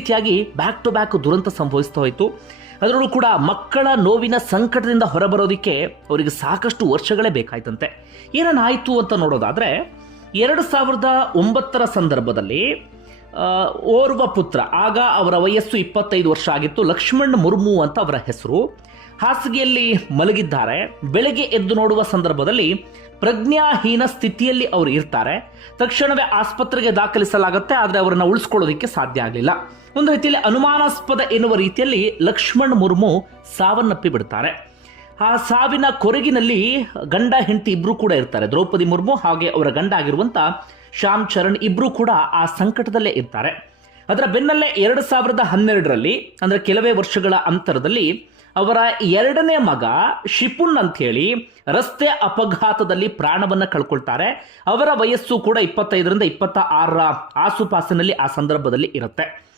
ರೀತಿಯಾಗಿ back to back ದುರಂತ ಸಂಭವಿಸ್ತಾ ಹೋಯಿತು. ಅದರಲ್ಲೂ ಕೂಡ ಮಕ್ಕಳ ನೋವಿನ ಸಂಕಟದಿಂದ ಹೊರಬರೋದಕ್ಕೆ ಅವರಿಗೆ ಸಾಕಷ್ಟು ವರ್ಷಗಳೇ ಬೇಕಾಯ್ತಂತೆ. ಏನನ್ನಾಯಿತು ಅಂತ ನೋಡೋದಾದ್ರೆ, ಎರಡು ಸಾವಿರದ ಒಂಬತ್ತರ ಸಂದರ್ಭದಲ್ಲಿ ಓರ್ವ ಪುತ್ರ. ಆಗ ಅವರ ವಯಸ್ಸು ಇಪ್ಪತ್ತೈದು ವರ್ಷ ಆಗಿತ್ತು. ಲಕ್ಷ್ಮಣ್ ಮುರ್ಮು ಅಂತ ಅವರ ಹೆಸರು. ಹಾಸಿಗೆಯಲ್ಲಿ ಮಲಗಿದ್ದಾರೆ. ಬೆಳಗ್ಗೆ ಎದ್ದು ನೋಡುವ ಸಂದರ್ಭದಲ್ಲಿ ಪ್ರಜ್ಞಾಹೀನ ಸ್ಥಿತಿಯಲ್ಲಿ ಅವರು ಇರ್ತಾರೆ. ತಕ್ಷಣವೇ ಆಸ್ಪತ್ರೆಗೆ ದಾಖಲಿಸಲಾಗುತ್ತೆ, ಆದರೆ ಅವರನ್ನು ಉಳಿಸ್ಕೊಳ್ಳೋದಕ್ಕೆ ಸಾಧ್ಯ ಆಗಲಿಲ್ಲ. ಒಂದು ರೀತಿಯಲ್ಲಿ ಅನುಮಾನಾಸ್ಪದ ಎನ್ನುವ ರೀತಿಯಲ್ಲಿ ಲಕ್ಷ್ಮಣ್ ಮುರ್ಮು ಸಾವನ್ನಪ್ಪಿ ಬಿಡ್ತಾರೆ ಆ ಸಾವಿನ ಕೊರಗಿನಲ್ಲಿ ಗಂಡ ಹೆಂಡತಿ ಇಬ್ಬರೂ ಕೂಡ ಇರ್ತಾರೆ. ದ್ರೌಪದಿ ಮುರ್ಮು ಹಾಗೆ ಅವರ ಗಂಡ ಆಗಿರುವಂತ ಶ್ಯಾಮ್ ಚರಣ್ ಇಬ್ಬರೂ ಕೂಡ ಆ ಸಂಕಟದಲ್ಲೇ ಇರ್ತಾರೆ. ಅದರ ಬೆನ್ನಲ್ಲೇ ಎರಡು ಸಾವಿರದ ಹನ್ನೆರಡರಲ್ಲಿ, ಅಂದ್ರೆ ಕೆಲವೇ ವರ್ಷಗಳ ಅಂತರದಲ್ಲಿ ಅವರ ಎರಡನೇ ಮಗ ಶಿಪುನ್ ಅಂತ ಹೇಳಿ ರಸ್ತೆ ಅಪಘಾತದಲ್ಲಿ ಪ್ರಾಣವನ್ನು ಕಳ್ಕೊಳ್ತಾರೆ. ಅವರ ವಯಸ್ಸು ಕೂಡ ಇಪ್ಪತ್ತೈದರಿಂದ ಇಪ್ಪತ್ತ ಆರರ ಆಸುಪಾಸಿನಲ್ಲಿ ಆ ಸಂದರ್ಭದಲ್ಲಿ ಇರುತ್ತೆ.